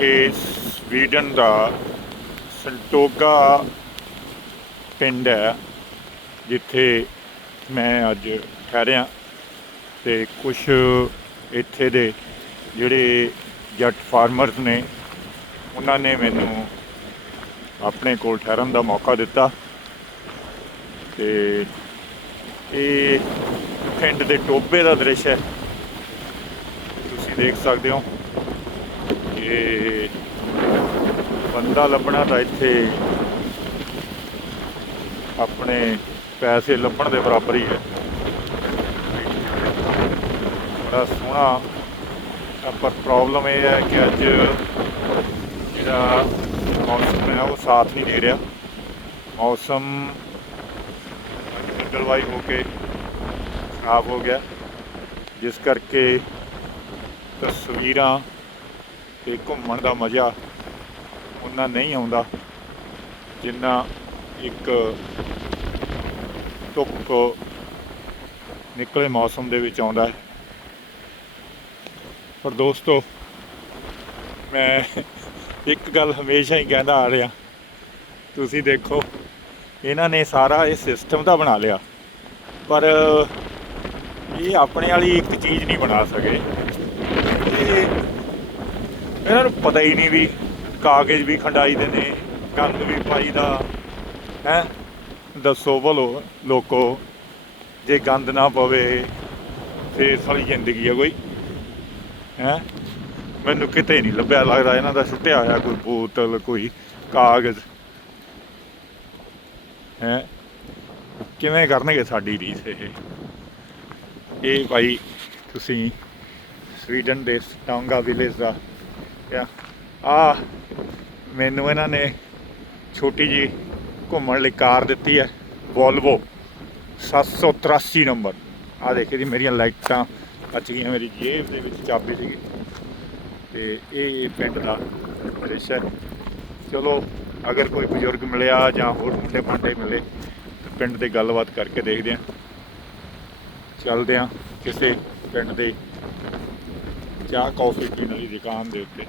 ਇਹ ਸਵੀਡਨ ਦਾ ਸੰਟੋਗਾ ਪਿੰਡ ਹੈ, ਜਿੱਥੇ ਮੈਂ ਅੱਜ ਠਹਿਰਿਆ ਤੇ ਕੁਝ ਇੱਥੇ ਦੇ ਜਿਹੜੇ ਜੱਟ ਫਾਰਮਰਸ ਨੇ, ਉਹਨਾਂ ਨੇ ਮੈਨੂੰ ਆਪਣੇ ਕੋਲ ਠਹਿਰਨ ਦਾ ਮੌਕਾ ਦਿੱਤਾ ਤੇ ਇਹ ਪਿੰਡ ਦੇ ਟੋਬੇ ਦਾ ਦ੍ਰਿਸ਼ ਹੈ। ਤੁਸੀਂ ਦੇਖ ਸਕਦੇ ਹੋ ਕਿ ਬੰਦਾ ਲੱਭਣਾ ਤਾਂ ਇੱਥੇ ਆਪਣੇ ਪੈਸੇ ਲੱਭਣ ਦੇ ਬਰਾਬਰ ਹੀ ਹੈ। ਬੜਾ ਸੋਹਣਾ ਪਰ ਪ੍ਰੋਬਲਮ ਇਹ ਹੈ ਕਿ ਅੱਜ ਜਿਹੜਾ ਮੌਸਮ ਹੈ ਉਹ ਸਾਥ ਨਹੀਂ ਦੇ ਰਿਹਾ। ਮੌਸਮ ਬੱਦਲਵਾਈ ਹੋ ਕੇ ਖਰਾਬ ਹੋ ਗਿਆ। ਜਿਸ ਕਰਕੇ ਤਸਵੀਰਾਂ ਤੇ ਘੁੰਮਣ ਦਾ ਮਜ਼ਾ ਉਹਨਾਂ ਨਹੀਂ ਆਉਂਦਾ ਜਿੰਨਾ ਇੱਕ ਧੁੱਪ ਨਿਕਲੇ ਮੌਸਮ ਦੇ ਵਿੱਚ ਆਉਂਦਾ ਹੈ। ਪਰ ਦੋਸਤੋ, ਮੈਂ ਇੱਕ ਗੱਲ ਹਮੇਸ਼ਾ ਹੀ ਕਹਿੰਦਾ ਆ ਰਿਹਾ। ਤੁਸੀਂ ਦੇਖੋ, ਇਹਨਾਂ ਨੇ ਸਾਰਾ ਇਹ ਸਿਸਟਮ ਤਾਂ ਬਣਾ ਲਿਆ, ਪਰ ਇਹ ਆਪਣੇ ਵਾਲੀ ਇੱਕ ਚੀਜ਼ ਨਹੀਂ ਬਣਾ ਸਕੇ। ਇਹਨਾਂ ਨੂੰ ਪਤਾ ਹੀ ਨਹੀਂ ਵੀ ਕਾਗਜ਼ ਵੀ ਖੰਡਾਈ ਦੇ ਨੇ, ਗੰਦ ਵੀ ਪਾਈ ਦਾ। ਹੈ? ਦੱਸੋ ਭਲੋ ਲੋਕੋ, ਜੇ ਗੰਦ ਨਾ ਪਵੇ, ਫੇਰ ਸਾਰੀ ਜ਼ਿੰਦਗੀ ਆ ਕੋਈ। ਹੈ? ਮੈਨੂੰ ਕਿਤੇ ਨਹੀਂ ਲੱਭਿਆ ਲੱਗਦਾ ਇਹਨਾਂ ਦਾ ਸੁੱਟਿਆ ਹੋਇਆ ਕੋਈ ਬੋਤਲ, ਕੋਈ ਕਾਗਜ਼। ਹੈ? ਕਿਵੇਂ ਕਰਨਗੇ ਸਾਡੀ ਰੀਸ ਇਹ? ਇਹ ਭਾਈ ਤੁਸੀਂ ਸਵੀਡਨ ਦੇ ਸਟਾਂਗਾ ਵਿਲੇਜ ਦਾ ਆ ਆ ਮੈਨੂੰ ਇਹਨਾਂ ਨੇ ਛੋਟੀ ਜੀ ਘੁੰਮਣ ਲਈ ਕਾਰ ਦਿੱਤੀ ਹੈ ਵੋਲਵੋ 783 ਨੰਬਰ। ਆ ਦੇਖੇ ਜੀ, ਮੇਰੀਆਂ ਲਾਈਟਾਂ ਬਚ ਗਈਆਂ, ਮੇਰੀ ਜੇਬ ਦੇ ਵਿੱਚ ਚਾਬੀ ਸੀਗੀ। ਤੇ ਇਹ ਪਿੰਡ ਦਾ ਦ੍ਰਿਸ਼ ਹੈ। ਚਲੋ, ਅਗਰ ਕੋਈ ਬਜ਼ੁਰਗ ਮਿਲਿਆ ਜਾਂ ਹੋਰ ਮੁੰਡੇ ਮਾਂਡੇ ਮਿਲੇ, ਤਾਂ ਪਿੰਡ ਦੇ ਗੱਲਬਾਤ ਕਰਕੇ ਦੇਖਦੇ ਹਾਂ। ਚੱਲਦੇ ਹਾਂ ਕਿਸੇ ਪਿੰਡ ਦੇ ਚਾਹ ਕੌਫੀ ਪੀਣ ਵਾਲੀ ਦੁਕਾਨ ਦੇ ਉੱਤੇ।